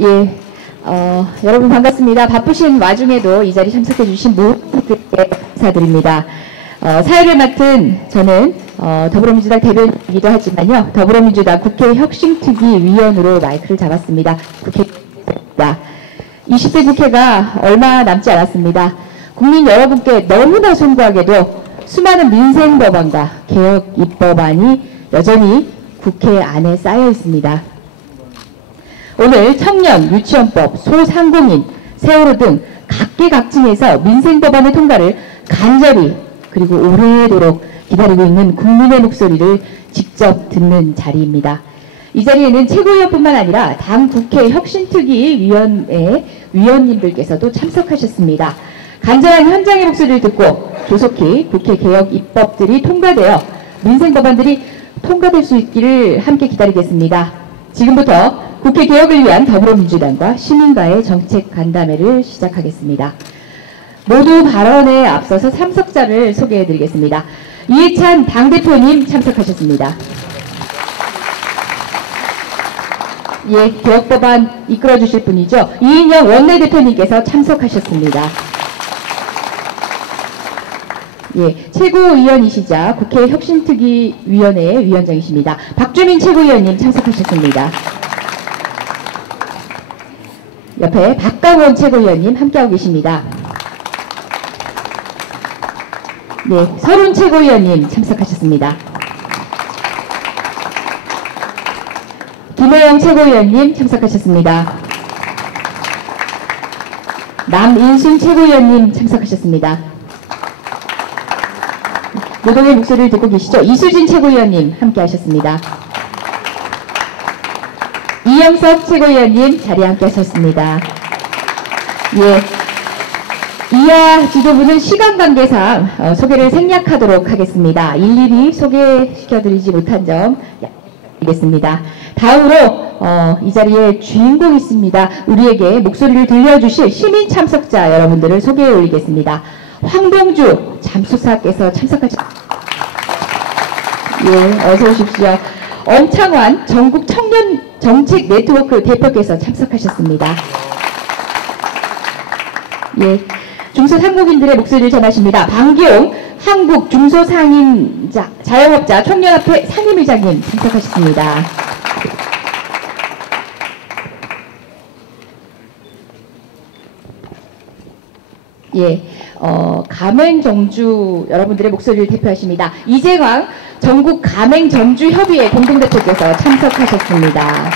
예, 여러분 반갑습니다. 바쁘신 와중에도 이 자리 참석해 주신 모든 분들께 감사드립니다. 사회를 맡은 저는 더불어민주당 대변인이기도 하지만요. 더불어민주당 국회 혁신특위위원으로 마이크를 잡았습니다. 국회입니다. 20대 국회가 얼마 남지 않았습니다. 국민 여러분께 너무나 송구하게도 수많은 민생 법안과 개혁 입법안이 여전히 국회 안에 쌓여 있습니다. 오늘 청년, 유치원법, 소상공인, 세월호 등 각계각층에서 민생 법안의 통과를 간절히 그리고 오래도록 기다리고 있는 국민의 목소리를 직접 듣는 자리입니다. 이 자리에는 최고위원뿐만 아니라 당 국회 혁신특위위원회 위원님들께서도 참석하셨습니다. 간절한 현장의 목소리를 듣고 조속히 국회 개혁 입법들이 통과되어 민생 법안들이 통과될 수 있기를 함께 기다리겠습니다. 지금부터 국회 개혁을 위한 더불어민주당과 시민과의 정책 간담회를 시작하겠습니다. 모두 발언에 앞서서 참석자를 소개해드리겠습니다. 이해찬 당대표님 참석하셨습니다. 예, 개혁법안 이끌어주실 분이죠. 이인영 원내대표님께서 참석하셨습니다. 예, 최고위원이시자 국회 혁신특위위원회 위원장이십니다. 박주민 최고위원님 참석하셨습니다. 옆에 박강원 최고위원님 함께하고 계십니다. 네, 서른 최고위원님 참석하셨습니다. 김혜영 최고위원님 참석하셨습니다. 남인순 최고위원님 참석하셨습니다. 노동의 목소리를 듣고 계시죠? 이수진 최고위원님 함께하셨습니다. 이영석 최고위원님 자리에 함께하셨습니다. 예, 이하 지도부는 시간 관계상 소개를 생략하도록 하겠습니다. 일일이 소개시켜드리지 못한 점 알겠습니다. 다음으로 이 자리에 주인공이 있습니다. 우리에게 목소리를 들려주실 시민 참석자 여러분들을 소개해 올리겠습니다. 황병주 잠수사께서 참석하셨습니다. 예, 어서 오십시오. 엄창환 전국 청년 정책 네트워크 대표께서 참석하셨습니다. 예, 중소상공인들의 목소리를 전하십니다. 방기용 한국 중소상인 자영업자 청년협회 상임의장님 참석하셨습니다. 예, 가맹정주 여러분들의 목소리를 대표하십니다. 이재광 전국 가맹정주협의회 공동대표께서 참석하셨습니다.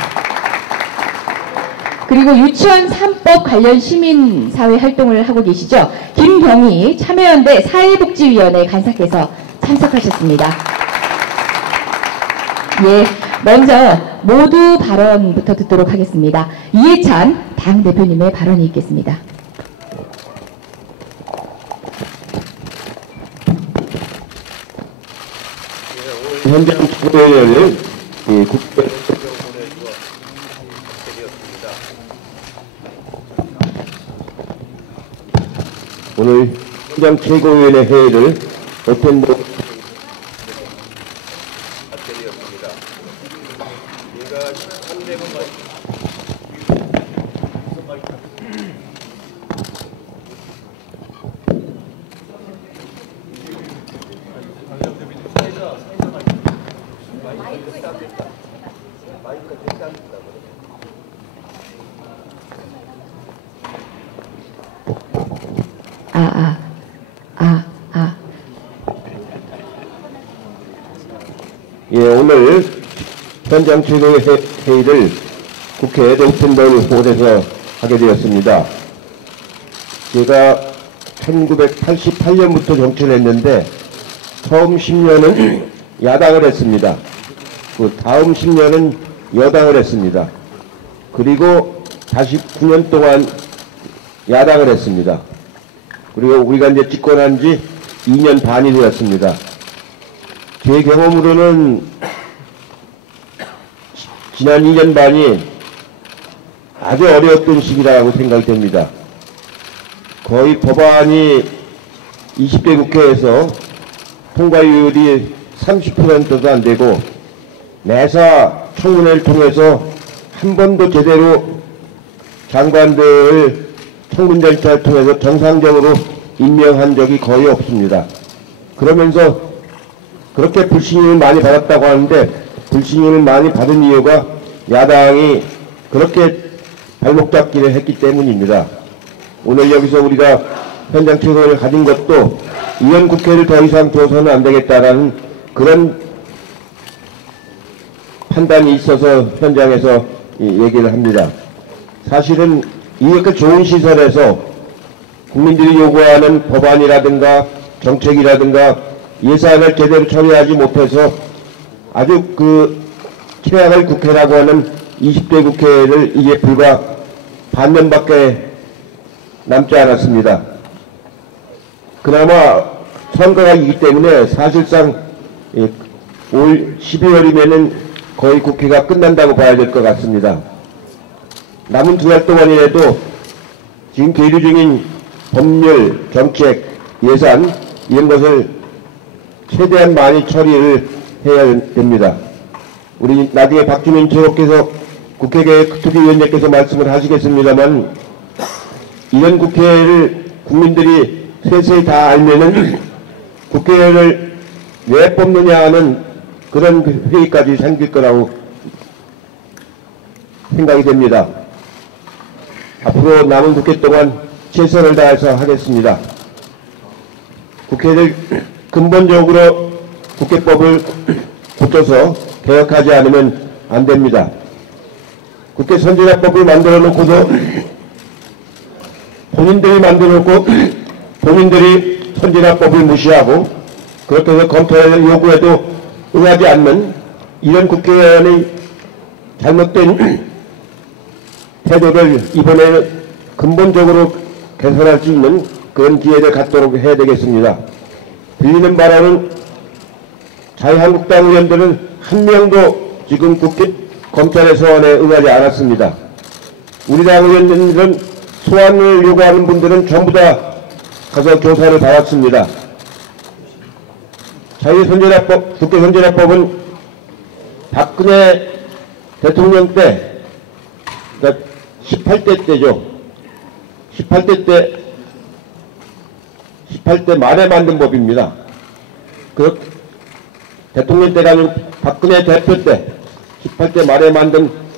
그리고 유치원 3법 관련 시민사회 활동을 하고 계시죠. 김경희 참여연대 사회복지위원회 간사께서 참석하셨습니다. 예, 먼저 모두 발언부터 듣도록 하겠습니다. 이해찬 당대표님의 발언이 있겠습니다. 현장 최고위원회는 국회 오늘 현장 최고위원회 회의를 어텐도 되었습니다. 제가 300원 예, 오늘 현장 최고위원회 회의를 국회 동천동 홀에서 하게 되었습니다. 제가 1988년부터 정치를 했는데 처음 10년은 야당을 했습니다. 그 다음 10년은 여당을 했습니다. 그리고 다시 9년 동안 야당을 했습니다. 그리고 우리가 이제 집권한 지 2년 반이 되었습니다. 제 경험으로는 지난 2년 반이 아주 어려웠던 시기라고 생각이 됩니다. 거의 법안이 20대 국회에서 통과율이 30%도 안 되고 내사 청문회를 통해서 한 번도 제대로 장관들을 청문절차를 통해서 정상적으로 임명한 적이 거의 없습니다. 그러면서 그렇게 불신임을 많이 받았다고 하는데 불신임을 많이 받은 이유가 야당이 그렇게 발목 잡기를 했기 때문입니다. 오늘 여기서 우리가 현장 최고를 가진 것도 이런 국회를 더 이상 둬서는 안 되겠다라는 그런 판단이 있어서 현장에서 얘기를 합니다. 사실은 이렇게 좋은 시설에서 국민들이 요구하는 법안이라든가 정책이라든가 예산을 제대로 처리하지 못해서 아주 최악의 국회라고 하는 20대 국회를 이게 불과 반년밖에 남지 않았습니다. 그나마 선거가 있기 때문에 사실상 올 12월이면은 거의 국회가 끝난다고 봐야 될 것 같습니다. 남은 두 달 동안이라도 지금 계류 중인 법률, 정책, 예산 이런 것을 최대한 많이 처리를 해야 됩니다. 우리 나중에 박주민 최고께서 국회개혁특위위원장께서 말씀을 하시겠습니다만 이런 국회를 국민들이 세세히 다 알면은 국회의원을 왜 뽑느냐 하는 그런 회의까지 생길 거라고 생각이 됩니다. 앞으로 남은 국회 동안 최선을 다해서 하겠습니다. 국회를 근본적으로 국회법을 고쳐서 개혁하지 않으면 안 됩니다. 국회 선진화법을 만들어 놓고도 본인들이 만들어 놓고 본인들이 선진화법을 무시하고 그렇게 해서 검토를 요구해도 응하지 않는 이런 국회의원의 잘못된 태도를 이번에 근본적으로 개선할 수 있는 그런 기회를 갖도록 해야 되겠습니다. 들리는 바람은 자유한국당 의원들은 한 명도 지금 검찰의 소환에 응하지 않았습니다. 우리 당 의원들은 소환을 요구하는 분들은 전부 다 가서 조사를 받았습니다. 자유선진화법, 국회선진화법은 박근혜 대통령 때, 그러니까 18대 때죠. 18대 말에 만든 법입니다. 그 대통령 때가 아니고 박근혜 대표 때 18대 말에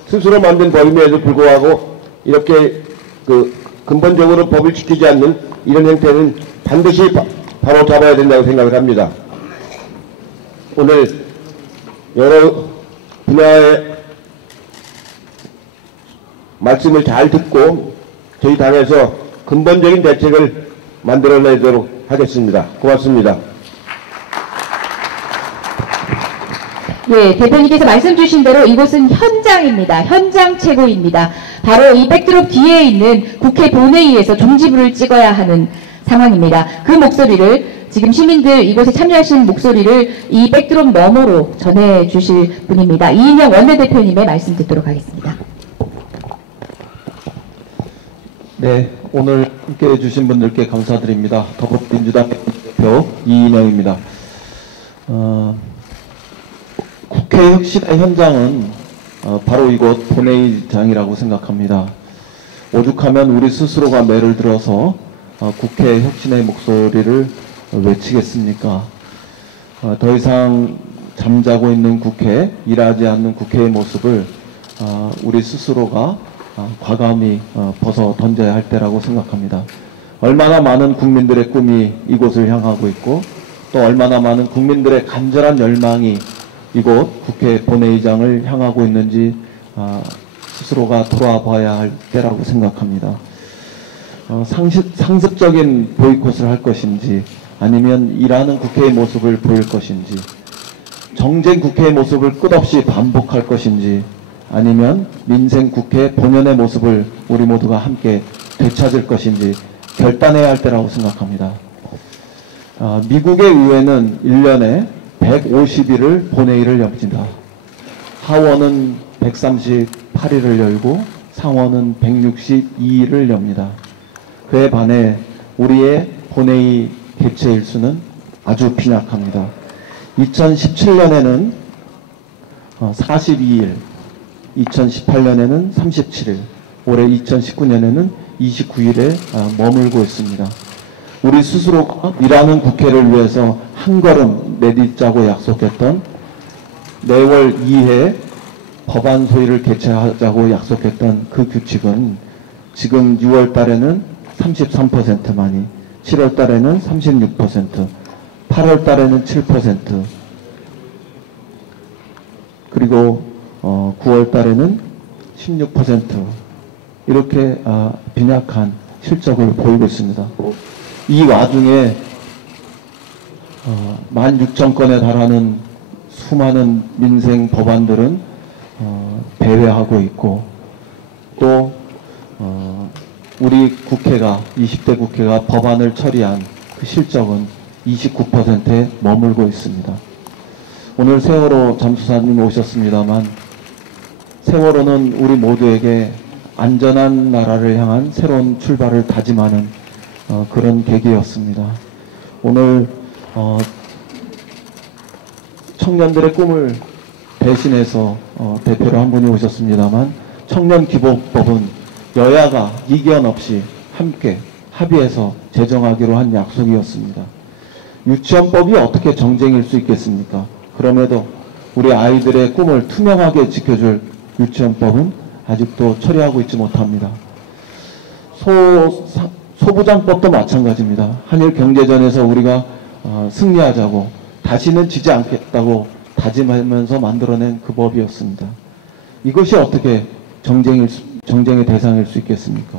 스스로 만든 법임에도 불구하고 이렇게 근본적으로 법을 지키지 않는 이런 행태는 반드시 바로 잡아야 된다고 생각을 합니다. 오늘 여러 분야의 말씀을 잘 듣고 저희 당에서 근본적인 대책을 만들어내도록 하겠습니다. 고맙습니다. 예, 대표님께서 말씀 주신 대로 이곳은 현장입니다. 현장 최고입니다. 바로 이 백드롭 뒤에 있는 국회 본회의에서 종지부를 찍어야 하는 상황입니다. 그 목소리를 지금 시민들 이곳에 참여하신 목소리를 이 백드롭 너머로 전해주실 분입니다. 이인영 원내대표님의 말씀 듣도록 하겠습니다. 네, 오늘 함께해 주신 분들께 감사드립니다. 더불어민주당 대표 이인영입니다. 국회 혁신의 현장은 바로 이곳 본회의장이라고 생각합니다. 오죽하면 우리 스스로가 매를 들어서 국회 혁신의 목소리를 외치겠습니까? 더 이상 잠자고 있는 국회, 일하지 않는 국회의 모습을 우리 스스로가 과감히 벗어 던져야 할 때라고 생각합니다. 얼마나 많은 국민들의 꿈이 이곳을 향하고 있고 또 얼마나 많은 국민들의 간절한 열망이 이곳 국회 본회의장을 향하고 있는지 스스로가 돌아봐야 할 때라고 생각합니다. 상습적인 보이콧을 할 것인지 아니면 일하는 국회의 모습을 보일 것인지 정쟁 국회의 모습을 끝없이 반복할 것인지 아니면 민생 국회 본연의 모습을 우리 모두가 함께 되찾을 것인지 결단해야 할 때라고 생각합니다. 미국의 의회는 1년에 150일을 본회의를 엽니다. 하원은 138일을 열고 상원은 162일을 엽니다. 그에 반해 우리의 본회의 개최 일수는 아주 빈약합니다. 2017년에는 42일, 2018년에는 37일, 올해 2019년에는 29일에 머물고 있습니다. 우리 스스로가 일하는 국회를 위해서 한 걸음 내딛자고 약속했던 내월 2회 법안 소위를 개최하자고 약속했던 그 규칙은 지금 6월 달에는 33%만이, 7월 달에는 36%, 8월 달에는 7%, 그리고 9월 달에는 16% 이렇게 빈약한 실적을 보이고 있습니다. 이 와중에 16,000건에 달하는 수많은 민생 법안들은 배회하고 있고, 또 우리 국회가, 20대 국회가 법안을 처리한 그 실적은 29%에 머물고 있습니다. 오늘 세월호 잠수사님 오셨습니다만, 세월호는 우리 모두에게 안전한 나라를 향한 새로운 출발을 다짐하는 그런 계기였습니다. 오늘 청년들의 꿈을 대신해서 대표로 한 분이 오셨습니다만, 청년기본법은 여야가 이견 없이 함께 합의해서 제정하기로 한 약속이었습니다. 유치원법이 어떻게 정쟁일 수 있겠습니까? 그럼에도 우리 아이들의 꿈을 투명하게 지켜줄 유치원법은 아직도 처리하고 있지 못합니다. 소부장법도 마찬가지입니다. 한일 경제전에서 우리가 승리하자고, 다시는 지지 않겠다고 다짐하면서 만들어낸 그 법이었습니다. 이것이 어떻게 정쟁의 대상일 수 있겠습니까?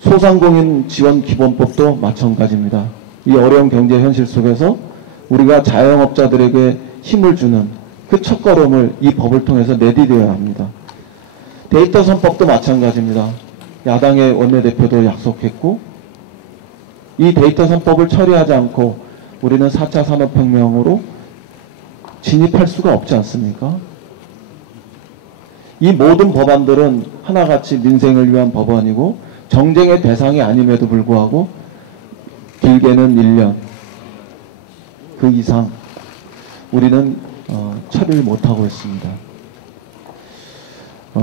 소상공인 지원 기본법도 마찬가지입니다. 이 어려운 경제 현실 속에서 우리가 자영업자들에게 힘을 주는 그 첫걸음을 이 법을 통해서 내디뎌야 합니다. 데이터 선법도 마찬가지입니다. 야당의 원내대표도 약속했고, 이 데이터 선법을 처리하지 않고 우리는 4차 산업혁명으로 진입할 수가 없지 않습니까? 이 모든 법안들은 하나같이 민생을 위한 법안이고 정쟁의 대상이 아님에도 불구하고 길게는 1년, 그 이상 우리는 처리를 못하고 있습니다.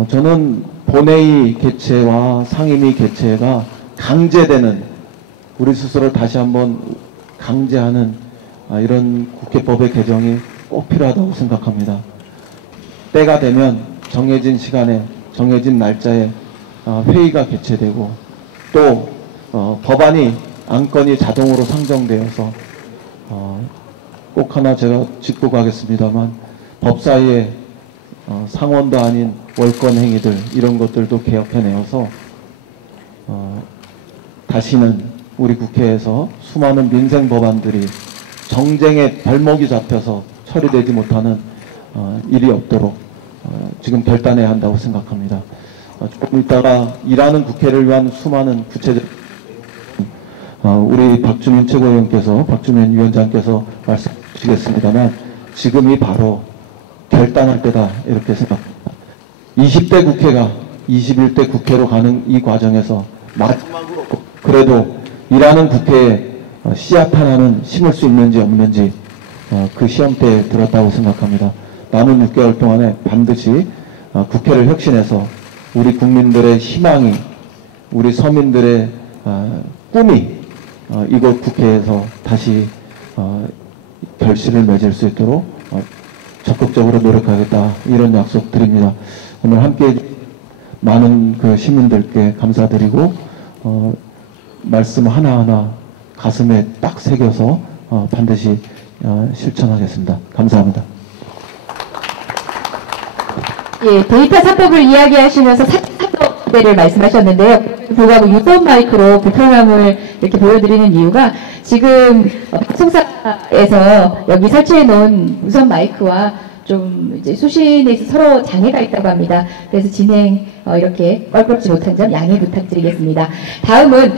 저는 본회의 개최와 상임위 개최가 강제되는, 우리 스스로 다시 한번 강제하는 이런 국회법의 개정이 꼭 필요하다고 생각합니다. 때가 되면 정해진 시간에 정해진 날짜에 회의가 개최되고, 또 법안이 안건이 자동으로 상정되어서 꼭 하나 제가 짚고 가겠습니다만, 법사위의 상원도 아닌 월권 행위들, 이런 것들도 개혁해내어서 다시는 우리 국회에서 수많은 민생 법안들이 정쟁의 발목이 잡혀서 처리되지 못하는 일이 없도록 지금 결단해야 한다고 생각합니다. 조금 이따가 일하는 국회를 위한 수많은 구체적 우리 박주민 최고위원께서, 박주민 위원장께서 말씀 주시겠습니다만, 지금이 바로 결단할 때다, 이렇게 생각합니다. 20대 국회가 21대 국회로 가는 이 과정에서 마지막으로 그래도 일하는 국회에 씨앗 하나는 심을 수 있는지 없는지 그 시험대에 들었다고 생각합니다. 남은 6개월 동안에 반드시 국회를 혁신해서 우리 국민들의 희망이, 우리 서민들의 꿈이 이곳 국회에서 다시 결실을 맺을 수 있도록 적극적으로 노력하겠다, 이런 약속 드립니다. 오늘 함께 많은 그 시민들께 감사드리고 말씀 하나하나 가슴에 딱 새겨서 반드시 실천하겠습니다. 감사합니다. 예, 데이터 3법을 이야기하시면서 4법대를 말씀하셨는데요. 불구하고 6번 마이크로 불편함을 이렇게 보여드리는 이유가, 지금 방송사에서 여기 설치해 놓은 무선 마이크와 좀 이제 수신에 있어 서로 장애가 있다고 합니다. 그래서 진행 이렇게 껄끄럽지 못한 점 양해 부탁드리겠습니다. 다음은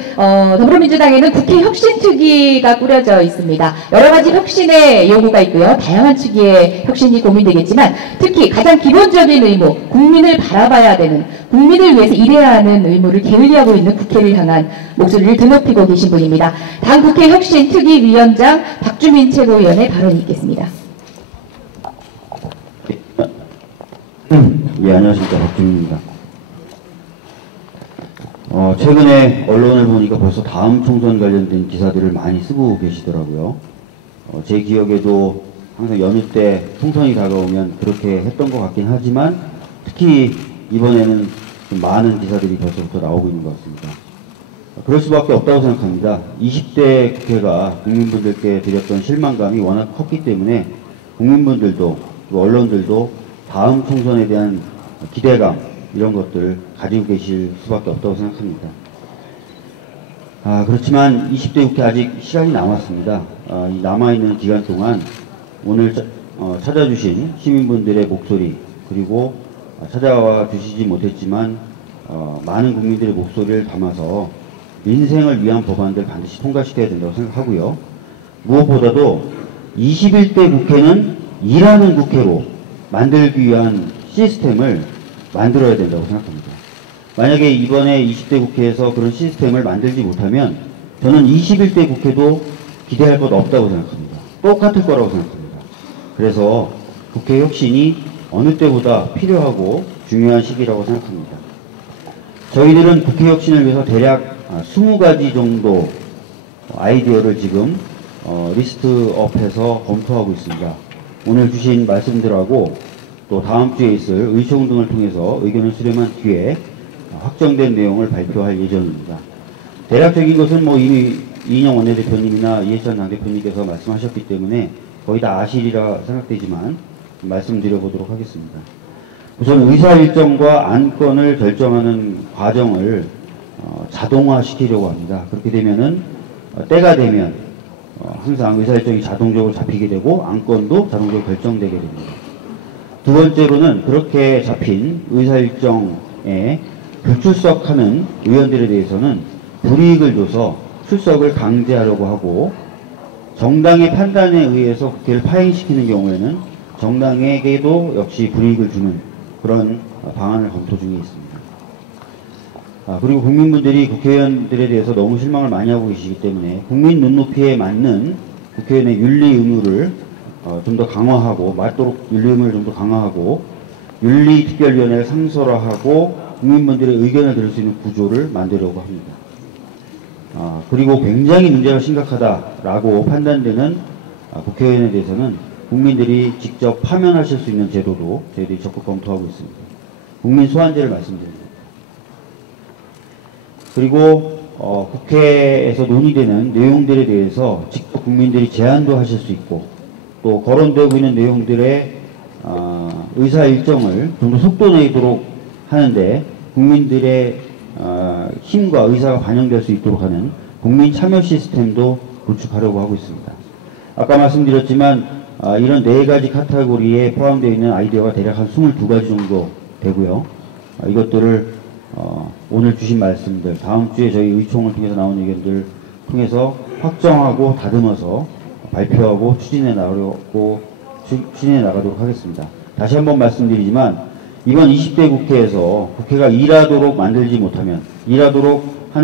더불어민주당에는 국회 혁신특위가 꾸려져 있습니다. 여러 가지 혁신의 요구가 있고요. 다양한 측의 혁신이 고민되겠지만, 특히 가장 기본적인 의무, 국민을 바라봐야 되는, 국민을 위해서 일해야 하는 의무를 게을리하고 있는 국회를 향한 목소리를 드높이고 계신 분입니다. 당 국회 혁신특위위원장 박주민 최고위원의 발언이 있겠습니다. 예, 안녕하십니까. 박주민입니다. 최근에 언론을 보니까 벌써 다음 총선 관련된 기사들을 많이 쓰고 계시더라고요. 제 기억에도 항상 연휴 때 총선이 다가오면 그렇게 했던 것 같긴 하지만 특히 이번에는 좀 많은 기사들이 벌써부터 나오고 있는 것 같습니다. 그럴 수밖에 없다고 생각합니다. 20대 국회가 국민분들께 드렸던 실망감이 워낙 컸기 때문에 국민분들도 언론들도 다음 총선에 대한 기대감 이런 것들 가지고 계실 수밖에 없다고 생각합니다. 그렇지만 20대 국회 아직 시간이 남았습니다. 이 남아있는 기간 동안 오늘 찾아주신 시민분들의 목소리 그리고 찾아와 주시지 못했지만 많은 국민들의 목소리를 담아서 민생을 위한 법안들 반드시 통과시켜야 된다고 생각하고요. 무엇보다도 21대 국회는 일하는 국회로 만들기 위한 시스템을 만들어야 된다고 생각합니다. 만약에 이번에 20대 국회에서 그런 시스템을 만들지 못하면 저는 21대 국회도 기대할 것 없다고 생각합니다. 똑같을 거라고 생각합니다. 그래서 국회 혁신이 어느 때보다 필요하고 중요한 시기라고 생각합니다. 저희들은 국회 혁신을 위해서 대략 20가지 정도 아이디어를 지금 리스트업해서 검토하고 있습니다. 오늘 주신 말씀들하고 또 다음 주에 있을 의총 등을 통해서 의견을 수렴한 뒤에 확정된 내용을 발표할 예정입니다. 대략적인 것은 뭐 이미 이인영 원내대표님이나 이해찬 당대표님께서 말씀하셨기 때문에 거의 다 아시리라 생각되지만 말씀드려보도록 하겠습니다. 우선 의사 일정과 안건을 결정하는 과정을 자동화시키려고 합니다. 그렇게 되면은 때가 되면 항상 의사 일정이 자동적으로 잡히게 되고 안건도 자동적으로 결정되게 됩니다. 두 번째로는 그렇게 잡힌 의사 일정에 불출석하는 의원들에 대해서는 불이익을 줘서 출석을 강제하려고 하고 정당의 판단에 의해서 국회를 파행시키는 경우에는 정당에게도 역시 불이익을 주는 그런 방안을 검토 중에 있습니다. 그리고 국민분들이 국회의원들에 대해서 너무 실망을 많이 하고 계시기 때문에 국민 눈높이에 맞는 국회의원의 윤리 의무를 좀 더 강화하고 맞도록 윤리 의무를 좀 더 강화하고 윤리특별위원회를 상설화하고 국민분들의 의견을 들을 수 있는 구조를 만들려고 합니다. 그리고 굉장히 문제가 심각하다라고 판단되는 국회의원에 대해서는 국민들이 직접 파면하실 수 있는 제도도 저희들이 적극 검토하고 있습니다. 국민 소환제를 말씀드립니다. 그리고 국회에서 논의되는 내용들에 대해서 직접 국민들이 제안도 하실 수 있고 또 거론되고 있는 내용들의 의사 일정을 좀 더 속도 내도록 하는데 국민들의 힘과 의사가 반영될 수 있도록 하는 국민 참여 시스템도 구축하려고 하고 있습니다. 아까 말씀드렸지만 이런 4가지 카테고리에 포함되어 있는 아이디어가 대략 한 22가지 정도 되고요. 이것들을 오늘 주신 말씀들, 다음 주에 저희 의총을 통해서 나온 의견들 통해서 확정하고 다듬어서 발표하고 추진해 나가도록 하겠습니다. 다시 한번 말씀드리지만 이번 20대 국회에서 국회가 일하도록 하는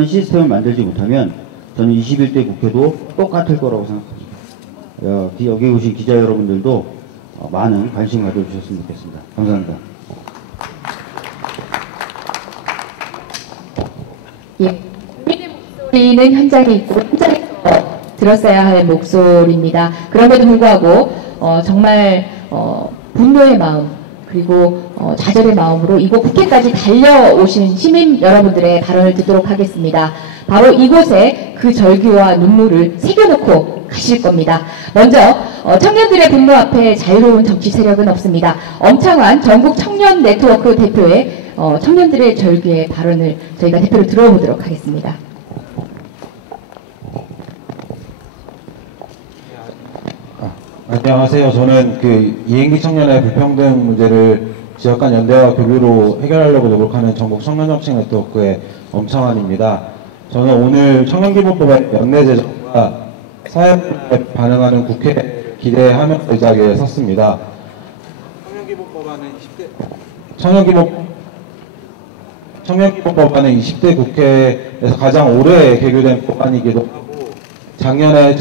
시스템을 만들지 못하면 저는 21대 국회도 똑같을 거라고 생각합니다. 여기 오신 기자 여러분들도 많은 관심 가져주셨으면 좋겠습니다. 감사합니다. 예, 국민의 목소리는 현장에 있고 현장에서 들었어야 할 목소리입니다. 그럼에도 불구하고 정말 분노의 마음 그리고 좌절의 마음으로 이곳 국회까지 달려오신 시민 여러분들의 발언을 듣도록 하겠습니다. 바로 이곳에 그 절규와 눈물을 새겨놓고 가실 겁니다. 먼저 청년들의 분노 앞에 자유로운 정치 세력은 없습니다. 엄창환 전국 청년 네트워크 대표의 청년들의 절규의 발언을 저희가 대표로 들어보도록 하겠습니다. 안녕하세요. 저는 이행기 청년의 불평등 문제를 지역 간 연대와 교류로 해결하려고 노력하는 전국 청년정책 네트워크의 엄창환입니다. 저는 오늘 청년기본법의 연내 제정과 사회에 반응하는 국회를 기대하면서 이 자리에 섰습니다. 청년기본법안은 20대 국회에서 가장 오래 개교된 법안이기도 하고 작년에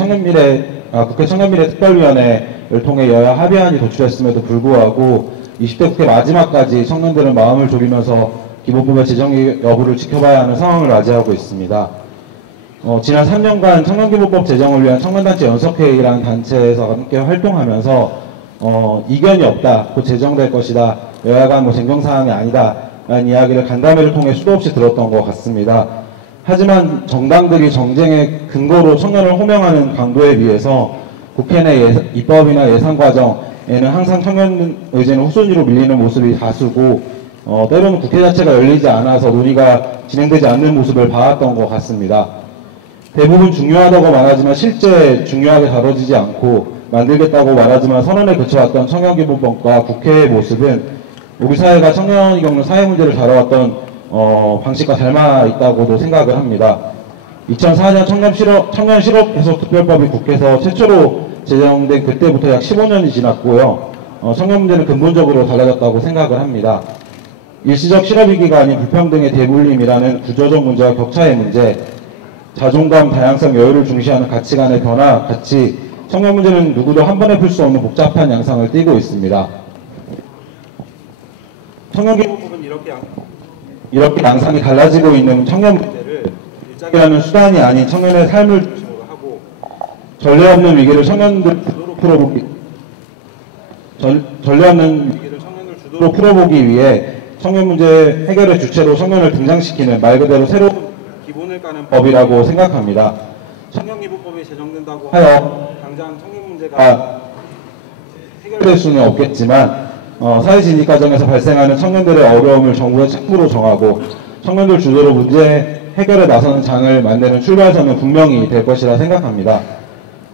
국회 청년미래특별위원회를 통해 여야 합의안이 도출했음에도 불구하고 20대 국회 마지막까지 청년들은 마음을 졸이면서 기본법의 제정 여부를 지켜봐야 하는 상황을 맞이하고 있습니다. 지난 3년간 청년기본법 제정을 위한 청년단체 연석회의라는 단체에서 함께 활동하면서 이견이 없다, 곧 제정될 것이다, 여야간 쟁점사항이 아니다 라는 이야기를 간담회를 통해 수도 없이 들었던 것 같습니다. 하지만 정당들이 정쟁의 근거로 청년을 호명하는 강도에 비해서 국회 내 입법이나 예산 과정에는 항상 청년 의제는 후순위로 밀리는 모습이 다수고 때로는 국회 자체가 열리지 않아서 논의가 진행되지 않는 모습을 봐왔던 것 같습니다. 대부분 중요하다고 말하지만 실제 중요하게 다뤄지지 않고 만들겠다고 말하지만 선언에 그쳐왔던 청년기본법과 국회의 모습은 우리 사회가 청년이 겪는 사회 문제를 다뤄왔던 방식과 닮아 있다고도 생각을 합니다. 2004년 청년 실업 해소 특별법이 국회에서 최초로 제정된 그때부터 약 15년이 지났고요. 청년 문제는 근본적으로 달라졌다고 생각을 합니다. 일시적 실업위기가 아닌 불평등의 대물림이라는 구조적 문제와 격차의 문제, 자존감, 다양성, 여유를 중시하는 가치관의 변화 같이 청년 문제는 누구도 한 번에 풀 수 없는 복잡한 양상을 띠고 있습니다. 청년기본법은 이렇게 양상이 달라지고 있는 청년 문제를 일자리라는 수단이 아닌 청년의 삶을 중심으로 하고 전례 없는 위기를 청년들 주도로 풀어보기 위해 청년 문제 해결의 주체로 청년을 등장시키는 말 그대로 새로운 기본을 까는 법이라고 생각합니다. 청년기본법이 제정된다고 하여 당장 청년 문제가 해결될 수는 없겠지만 사회 진입 과정에서 발생하는 청년들의 어려움을 정부의 책무로 정하고 청년들 주도로 문제 해결에 나서는 장을 만드는 출발선은 분명히 될 것이라 생각합니다.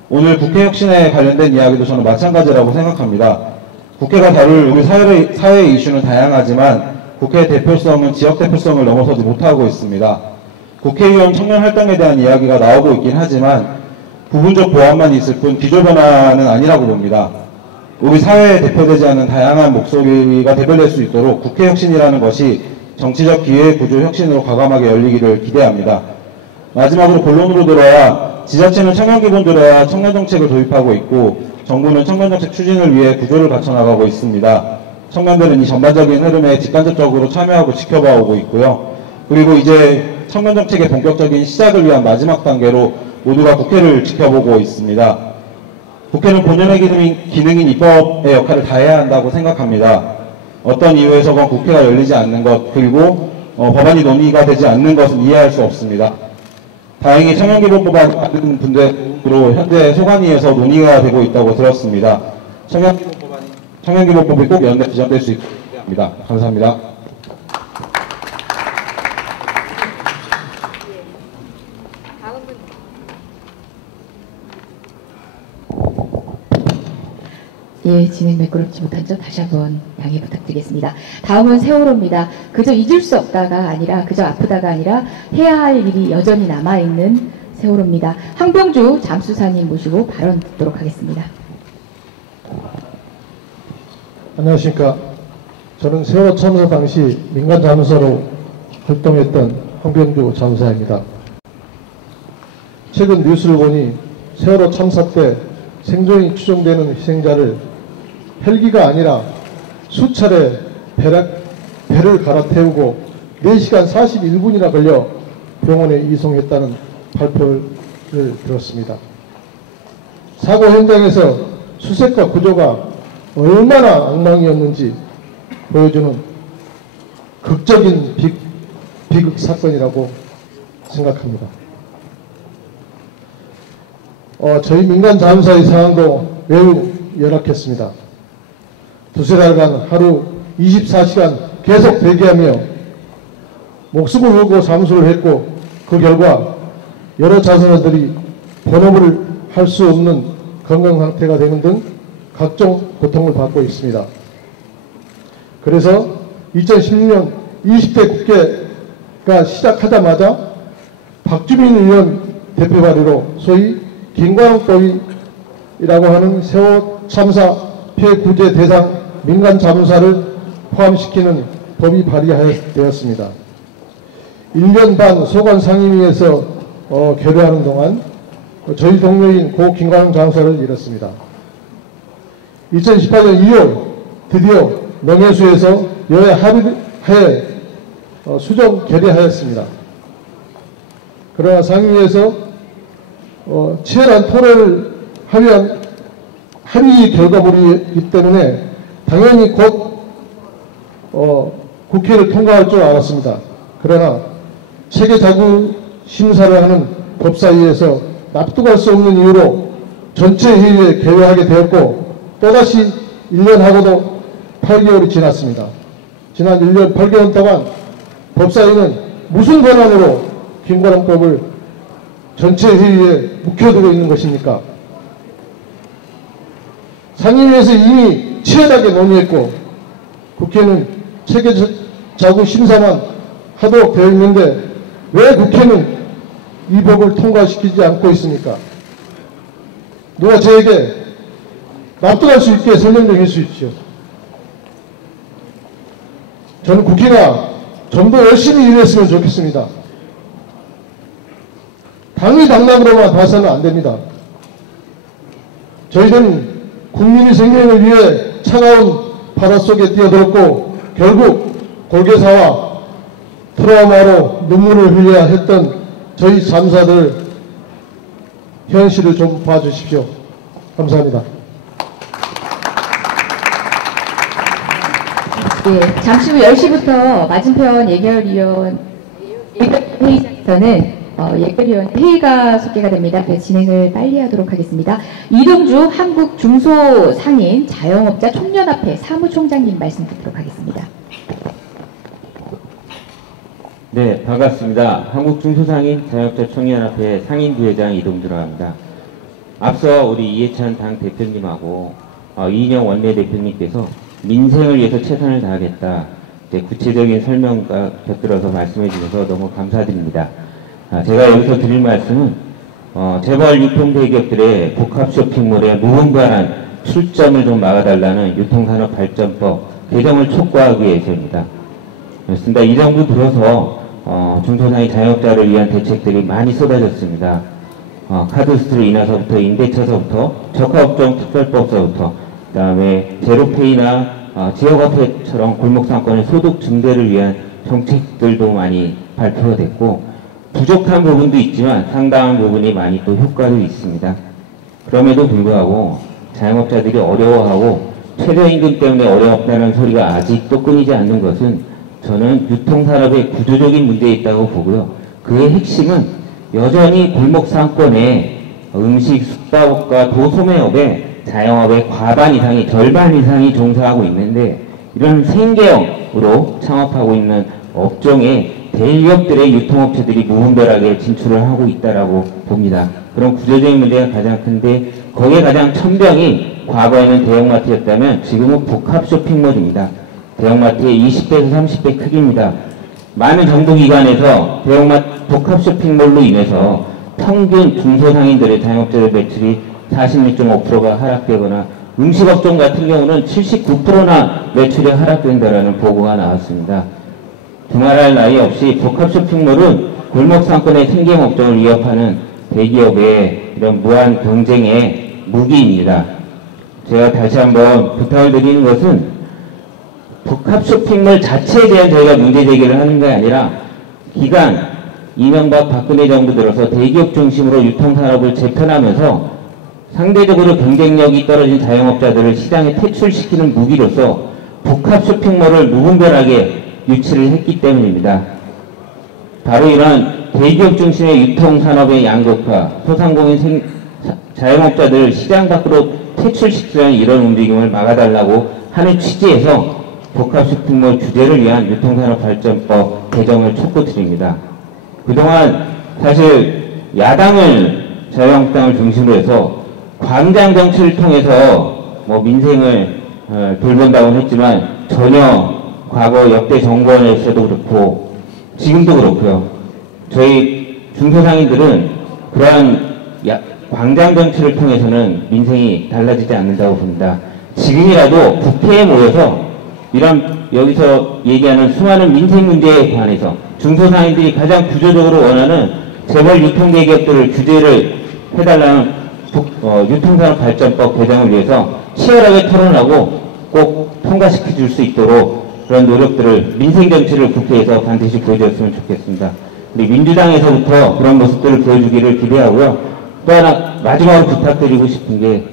오늘 국회 혁신에 관련된 이야기도 저는 마찬가지라고 생각합니다. 국회가 다룰 우리 사회의 이슈는 다양하지만 국회의 대표성은 지역 대표성을 넘어서지 못하고 있습니다. 국회의원 청년 할당에 대한 이야기가 나오고 있긴 하지만 부분적 보완만 있을 뿐 기조 변화는 아니라고 봅니다. 우리 사회에 대표되지 않은 다양한 목소리가 대변될 수 있도록 국회 혁신이라는 것이 정치적 기회 구조 혁신으로 과감하게 열리기를 기대합니다. 마지막으로 본론으로 들어야 지자체는 청년기본조례와 청년정책을 도입하고 있고 정부는 청년정책 추진을 위해 구조를 갖춰나가고 있습니다. 청년들은 이 전반적인 흐름에 직간접적으로 참여하고 지켜봐 오고 있고요. 그리고 이제 청년정책의 본격적인 시작을 위한 마지막 단계로 모두가 국회를 지켜보고 있습니다. 국회는 본연의 기능인 입법의 역할을 다해야 한다고 생각합니다. 어떤 이유에서건 국회가 열리지 않는 것, 그리고 법안이 논의가 되지 않는 것은 이해할 수 없습니다. 다행히 청년기본법안 만든 분들로 현재 소관위에서 논의가 되고 있다고 들었습니다. 청년기본법이 꼭 연내 지정될 수 있도록 기대합니다. 감사합니다. 예, 진행 매끄럽지 못한 점 다시 한번 양해 부탁드리겠습니다. 다음은 세월호입니다. 그저 잊을 수 없다가 아니라 그저 아프다가 아니라 해야 할 일이 여전히 남아있는 세월호입니다. 황병주 잠수사님 모시고 발언 듣도록 하겠습니다. 안녕하십니까. 저는 세월호 참사 당시 민간 잠수사로 활동했던 황병주 잠수사입니다. 최근 뉴스를 보니 세월호 참사 때 생존이 추정되는 희생자를 헬기가 아니라 수차례 배를 갈아태우고 4시간 41분이나 걸려 병원에 이송했다는 발표를 들었습니다. 사고 현장에서 수색과 구조가 얼마나 엉망이었는지 보여주는 극적인 비극 사건이라고 생각합니다. 저희 민간 잠수사의 상황도 매우 열악했습니다. 두세 달간 하루 24시간 계속 대기하며 목숨을 걸고 잠수를 했고 그 결과 여러 자선원들이 본업을 할 수 없는 건강 상태가 되는 등 각종 고통을 받고 있습니다. 그래서 2016년 20대 국회가 시작하자마자 박주민 의원 대표 발의로 소위 김광법이라고 하는 세월호 참사 피해 구제 대상 민간 잠수사를 포함시키는 법이 발의되었습니다. 1년 반 소관 상임위에서 결의하는 동안 저희 동료인 고 김광 잠수사를 잃었습니다. 2018년 2월 드디어 명예수에서 여야 합의하에 수정 결의하였습니다. 그러나 상임위에서 치열한 토론을 하면 합의 결과물이기 때문에 당연히 곧 국회를 통과할 줄 알았습니다. 그러나 체계자구 심사를 하는 법사위에서 납득할 수 없는 이유로 전체 회의에 개회하게 되었고 또다시 1년하고도 8개월이 지났습니다. 지난 1년 8개월 동안 법사위는 무슨 권한으로 김관원법을 전체 회의에 묵혀두고 있는 것입니까? 상임위에서 이미 치열하게 논의했고 국회는 체계자구 심사만 하도록 되어 있는데 왜 국회는 이 법을 통과시키지 않고 있습니까? 누가 저에게 납득할 수 있게 설명 좀 해 주십시오. 저는 국회가 좀 더 열심히 일했으면 좋겠습니다. 당위 당락으로만 봐서는 안 됩니다. 저희는 국민의 생명을 위해 차가운 바닷속에 뛰어들었고 결국 골개사와 트라우마로 눈물을 흘려야 했던 저희 잠사들 현실을 좀 봐주십시오. 감사합니다. 예, 잠시 후 10시부터 맞은편 예결위원 회의장에서는 예결위원 회의가 소개가 됩니다. 그래서 진행을 빨리 하도록 하겠습니다. 이동주 한국중소상인 자영업자 총연합회 사무총장님 말씀 듣도록 하겠습니다. 네, 반갑습니다. 한국중소상인 자영업자 총연합회 상인부회장 이동주라고 합니다. 앞서 우리 이해찬 당 대표님하고 이인영 원내대표님께서 민생을 위해서 최선을 다하겠다. 구체적인 설명과 곁들여서 말씀해 주셔서 너무 감사드립니다. 제가 여기서 드릴 말씀은 재벌 유통대기업들의 복합 쇼핑몰에 무분별한 출점을 좀 막아달라는 유통산업발전법 개정을 촉구하기 위해서입니다. 그렇습니다. 이 정부 들어서 중소상인 자영업자를 위한 대책들이 많이 쏟아졌습니다. 카드스트로 인해서부터 임대차서부터 적합업종 특별법서부터 그 다음에 제로페이나 지역화폐처럼 골목상권의 소득 증대를 위한 정책들도 많이 발표가 됐고 부족한 부분도 있지만 상당한 부분이 많이 또 효과도 있습니다. 그럼에도 불구하고 자영업자들이 어려워하고 최저임금 때문에 어렵다는 소리가 아직도 끊이지 않는 것은 저는 유통산업의 구조적인 문제에 있다고 보고요. 그의 핵심은 여전히 골목상권의 음식, 숙박업과 도소매업에 자영업의 과반 이상이, 절반 이상이 종사하고 있는데 이런 생계형으로 창업하고 있는 업종에 대기업들의 유통업체들이 무분별하게 진출을 하고 있다라고 봅니다. 그런 구조적인 문제가 가장 큰데 거기에 가장 천병이 과거에는 대형마트였다면 지금은 복합 쇼핑몰입니다. 대형마트의 20배에서 30배 크기입니다. 많은 정부기관에서 대형마트 복합 쇼핑몰로 인해서 평균 중소상인들의 자영업자들 매출이 46.5%가 하락되거나 음식업종 같은 경우는 79%나 매출이 하락된다라는 보고가 나왔습니다. 두말할 나위 없이 복합 쇼핑몰은 골목상권의 생계업종을 위협하는 대기업의 이런 무한 경쟁의 무기입니다. 제가 다시 한번 부탁을 드리는 것은 복합 쇼핑몰 자체에 대한 저희가 문제 제기를 하는 게 아니라 기간 이명박 박근혜 정부 들어서 대기업 중심으로 유통산업을 재편하면서 상대적으로 경쟁력이 떨어진 자영업자들을 시장에 퇴출시키는 무기로서 복합 쇼핑몰을 무분별하게 유치를 했기 때문입니다. 바로 이런 대기업 중심의 유통산업의 양극화, 소상공인 자영업자들을 시장 밖으로 퇴출시키는 이런 움직임을 막아달라고 하는 취지에서 복합 쇼핑몰 규제를 위한 유통산업발전법 개정을 촉구드립니다. 그동안 사실 야당을 자유한국당을 중심으로 해서 광장 정치를 통해서 민생을 돌본다고 했지만 전혀 과거 역대 정권에서도 그렇고 지금도 그렇고요. 저희 중소상인들은 그러한 광장 정치를 통해서는 민생이 달라지지 않는다고 봅니다. 지금이라도 국회에 모여서 이런 여기서 얘기하는 수많은 민생 문제에 관해서 중소상인들이 가장 구조적으로 원하는 재벌 유통대기업들을 규제를 해달라는 유통산업발전법 개정을 위해서 치열하게 토론하고 꼭 통과시켜 줄 수 있도록 그런 노력들을 민생 정치를 국회에서 반드시 보여줬으면 좋겠습니다. 우리 민주당에서부터 그런 모습들을 보여주기를 기대하고요. 또 하나 마지막으로 부탁드리고 싶은 게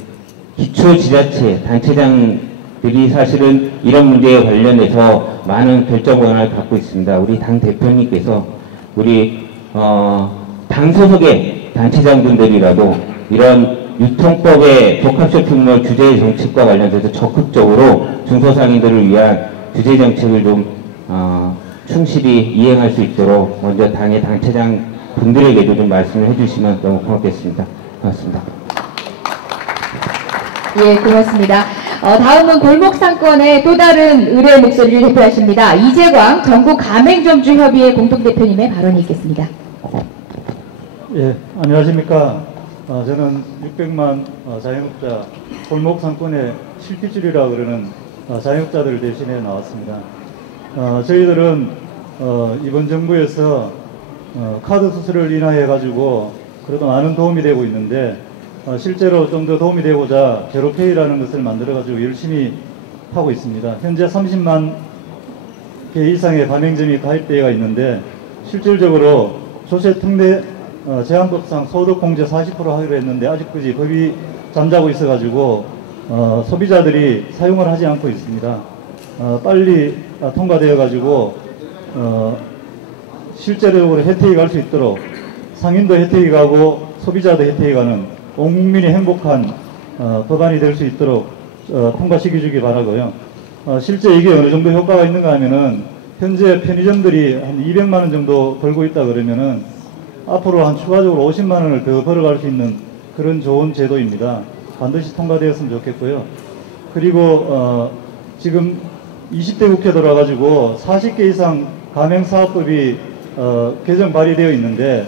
기초지자체 단체장들이 사실은 이런 문제에 관련해서 많은 결정 권한을 갖고 있습니다. 우리 당 대표님께서 우리 당 소속의 단체장분들이라도 이런 유통법의 복합쇼핑몰 규제 정책과 관련돼서 적극적으로 중소상인들을 위한 규제 정책을 좀 충실히 이행할 수 있도록 먼저 당의 단체장 분들에게도 좀 말씀을 해주시면 너무 고맙겠습니다. 고맙습니다. 예, 고맙습니다. 다음은 골목상권의 또 다른 의뢰 목소리를 대표하십니다. 이재광 전국 가맹점주협의회 공동대표님의 발언이 있겠습니다. 예, 안녕하십니까. 저는 600만 자영업자 골목상권의 실핏줄이라고 그러는 자영업자들을 대신해 나왔습니다. 저희들은 이번 정부에서 카드 수수료를 인하해 가지고 그래도 많은 도움이 되고 있는데 실제로 좀 더 도움이 되고자 제로페이라는 것을 만들어 가지고 열심히 하고 있습니다. 현재 30만 개 이상의 가맹점이 가입되어 있는데 실질적으로 조세특례 제한법상 소득공제 40% 하기로 했는데 아직까지 법이 잠자고 있어 가지고 소비자들이 사용을 하지 않고 있습니다. 빨리 통과되어 가지고 실제적으로 혜택이 갈 수 있도록 상인도 혜택이 가고 소비자도 혜택이 가는 온 국민이 행복한 법안이 될 수 있도록 통과시켜 주기 바라고요. 실제 이게 어느 정도 효과가 있는가 하면은 현재 편의점들이 한 200만 원 정도 벌고 있다 그러면은 앞으로 한 추가적으로 50만 원을 더 벌어갈 수 있는 그런 좋은 제도입니다. 반드시 통과되었으면 좋겠고요. 그리고 지금 20대 국회 돌아가지고 40개 이상 가맹사업법이 개정 발의되어 있는데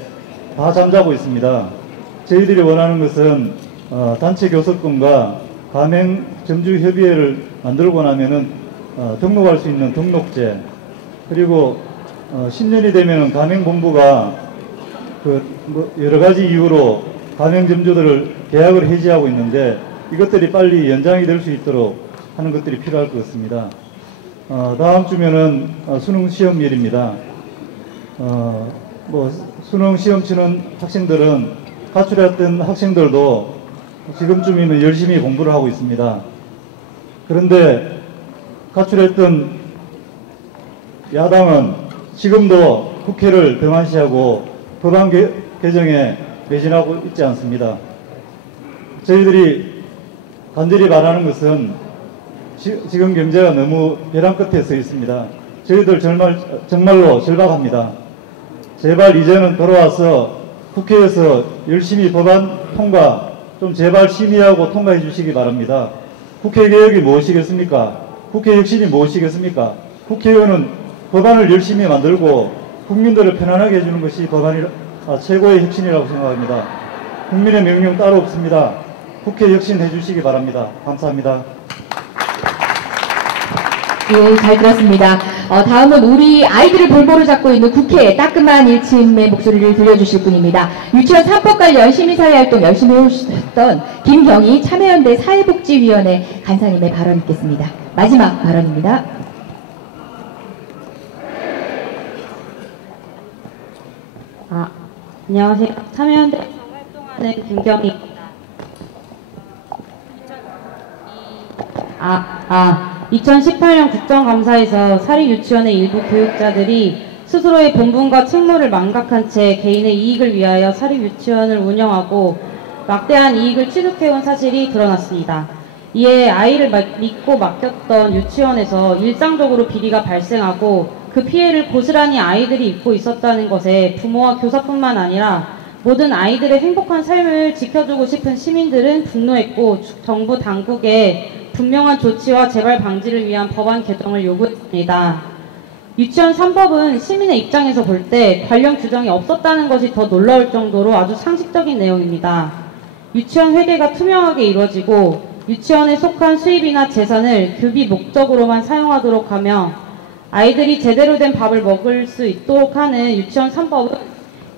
다 잠자고 있습니다. 저희들이 원하는 것은 단체 교섭권과 가맹점주협의회를 만들고 나면은 등록할 수 있는 등록제, 그리고 10년이 되면은 가맹본부가 여러 가지 이유로 가맹점주들을 계약을 해지하고 있는데 이것들이 빨리 연장이 될 수 있도록 하는 것들이 필요할 것 같습니다. 다음 주면은 수능 시험일입니다. 수능 시험 치는 학생들은 가출했던 학생들도 지금쯤이면 열심히 공부를 하고 있습니다. 그런데 가출했던 야당은 지금도 국회를 등한시하고 법안 개정에 매진하고 있지 않습니다. 저희들이 간절히 바라는 것은 지금 경제가 너무 벼랑 끝에 서 있습니다. 저희들 정말로 절박합니다. 제발 이제는 돌아와서 국회에서 열심히 법안 통과 좀 제발 심의하고 통과해 주시기 바랍니다. 국회 개혁이 무엇이겠습니까? 국회 혁신이 무엇이겠습니까? 국회의원은 법안을 열심히 만들고 국민들을 편안하게 해주는 것이 최고의 혁신이라고 생각합니다. 국민의 명령 따로 없습니다. 국회 혁신해 주시기 바랍니다. 감사합니다. 예, 잘 들었습니다. 다음은 우리 아이들을 볼모로 잡고 있는 국회 따끔한 일침의 목소리를 들려주실 분입니다. 유치원 3법 관련 시민사회활동 열심히 해오셨던 김경희 참여연대 사회복지위원회 간사님의 발언 있겠습니다. 마지막 발언입니다. 안녕하세요. 참여연대에서 활동하는 김경희입니다. 2018년 국정감사에서 사립유치원의 일부 교육자들이 스스로의 본분과 책무를 망각한 채 개인의 이익을 위하여 사립유치원을 운영하고 막대한 이익을 취득해온 사실이 드러났습니다. 이에 아이를 믿고 맡겼던 유치원에서 일상적으로 비리가 발생하고 그 피해를 고스란히 아이들이 입고 있었다는 것에 부모와 교사뿐만 아니라 모든 아이들의 행복한 삶을 지켜주고 싶은 시민들은 분노했고 정부 당국에 분명한 조치와 재발 방지를 위한 법안 개정을 요구했습니다. 유치원 3법은 시민의 입장에서 볼 때 관련 규정이 없었다는 것이 더 놀라울 정도로 아주 상식적인 내용입니다. 유치원 회계가 투명하게 이루어지고 유치원에 속한 수입이나 재산을 교비 목적으로만 사용하도록 하며 아이들이 제대로 된 밥을 먹을 수 있도록 하는 유치원 3법은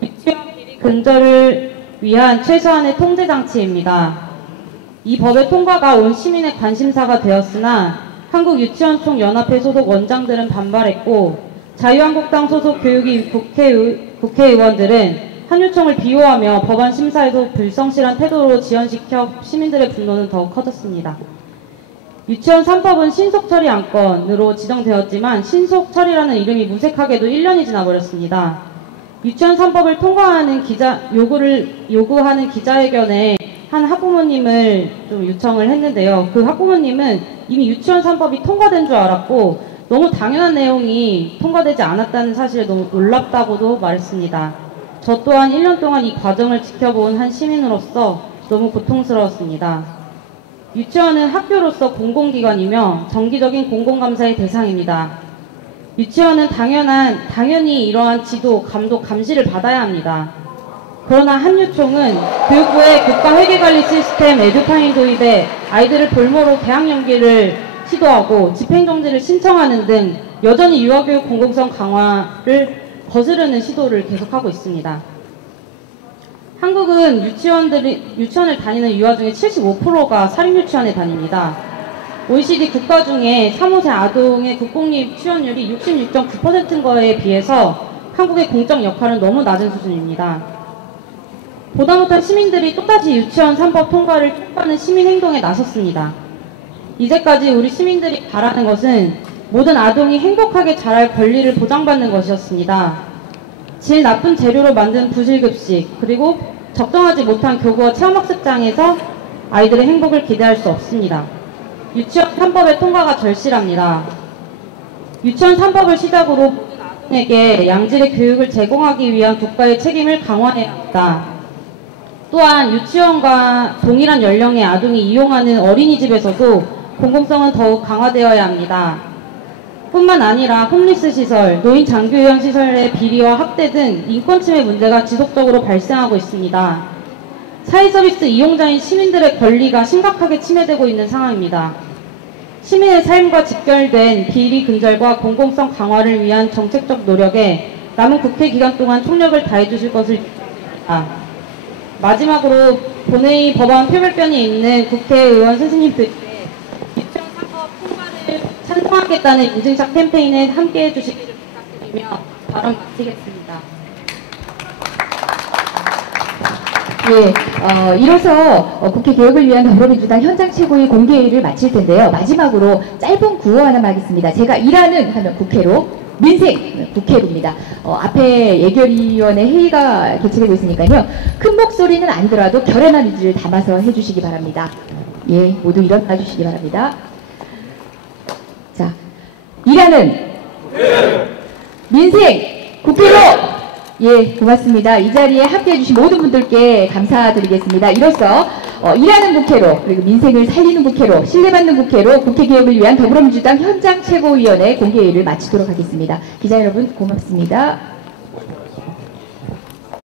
유치원 비리 근절을 위한 최소한의 통제장치입니다. 이 법의 통과가 온 시민의 관심사가 되었으나 한국유치원총연합회 소속 원장들은 반발했고 자유한국당 소속 교육위 국회의원들은 한유총을 비호하며 법안 심사에도 불성실한 태도로 지연시켜 시민들의 분노는 더욱 커졌습니다. 유치원 3법은 신속처리 안건으로 지정되었지만 신속처리라는 이름이 무색하게도 1년이 지나버렸습니다. 유치원 3법을 통과하는 요구하는 기자회견에 한 학부모님을 좀 요청을 했는데요. 그 학부모님은 이미 유치원 3법이 통과된 줄 알았고 너무 당연한 내용이 통과되지 않았다는 사실에 너무 놀랍다고도 말했습니다. 저 또한 1년 동안 이 과정을 지켜본 한 시민으로서 너무 고통스러웠습니다. 유치원은 학교로서 공공기관이며 정기적인 공공감사의 대상입니다. 유치원은 당연히 이러한 지도, 감독, 감시를 받아야 합니다. 그러나 한유총은 교육부의 국가회계관리 시스템 에듀파인 도입에 아이들을 볼모로 개학 연기를 시도하고 집행정지를 신청하는 등 여전히 유아교육 공공성 강화를 거스르는 시도를 계속하고 있습니다. 한국은 유치원을 다니는 유아 중에 75%가 사립유치원에 다닙니다. OECD 국가 중에 3, 5세 아동의 국공립 취업률이 66.9%인 거에 비해서 한국의 공적 역할은 너무 낮은 수준입니다. 보다 못한 시민들이 또다시 유치원 3법 통과를 촉구하는 시민행동에 나섰습니다. 이제까지 우리 시민들이 바라는 것은 모든 아동이 행복하게 자랄 권리를 보장받는 것이었습니다. 질 나쁜 재료로 만든 부실급식, 그리고 적정하지 못한 교구와 체험학습장에서 아이들의 행복을 기대할 수 없습니다. 유치원 3법의 통과가 절실합니다. 유치원 3법을 시작으로 모든 아동에게 양질의 교육을 제공하기 위한 국가의 책임을 강화해야 합니다. 또한 유치원과 동일한 연령의 아동이 이용하는 어린이집에서도 공공성은 더욱 강화되어야 합니다. 뿐만 아니라 홈리스 시설, 노인 장교요양 시설의 비리와 학대 등 인권침해 문제가 지속적으로 발생하고 있습니다. 사회서비스 이용자인 시민들의 권리가 심각하게 침해되고 있는 상황입니다. 시민의 삶과 직결된 비리 근절과 공공성 강화를 위한 정책적 노력에 남은 국회 기간 동안 총력을 다해주실 것을 부탁드립니다. 마지막으로 본회의 법안 표결변에 있는 국회의원 선생님들께 유치원 3법 통과를 찬성하겠다는 인증샷 캠페인에 함께해 주시기를 부탁드리며 발언 마치겠습니다. 예, 이로써 국회 개혁을 위한 더불어민주당 현장 최고위 공개회의를 마칠 텐데요. 마지막으로 짧은 구호 하나만 하겠습니다. 제가 일하는 하면 국회로, 민생 국회로입니다. 앞에 예결위원회 회의가 개최되고 있으니까요. 큰 목소리는 아니더라도 결연한 의지를 담아서 해주시기 바랍니다. 예, 모두 일어나 주시기 바랍니다. 자, 일하는 민생 국회로! 예, 고맙습니다. 이 자리에 함께해 주신 모든 분들께 감사드리겠습니다. 이로써 일하는 국회로, 그리고 민생을 살리는 국회로, 신뢰받는 국회로 국회개혁을 위한 더불어민주당 현장 최고위원회 공개회의를 마치도록 하겠습니다. 기자 여러분 고맙습니다.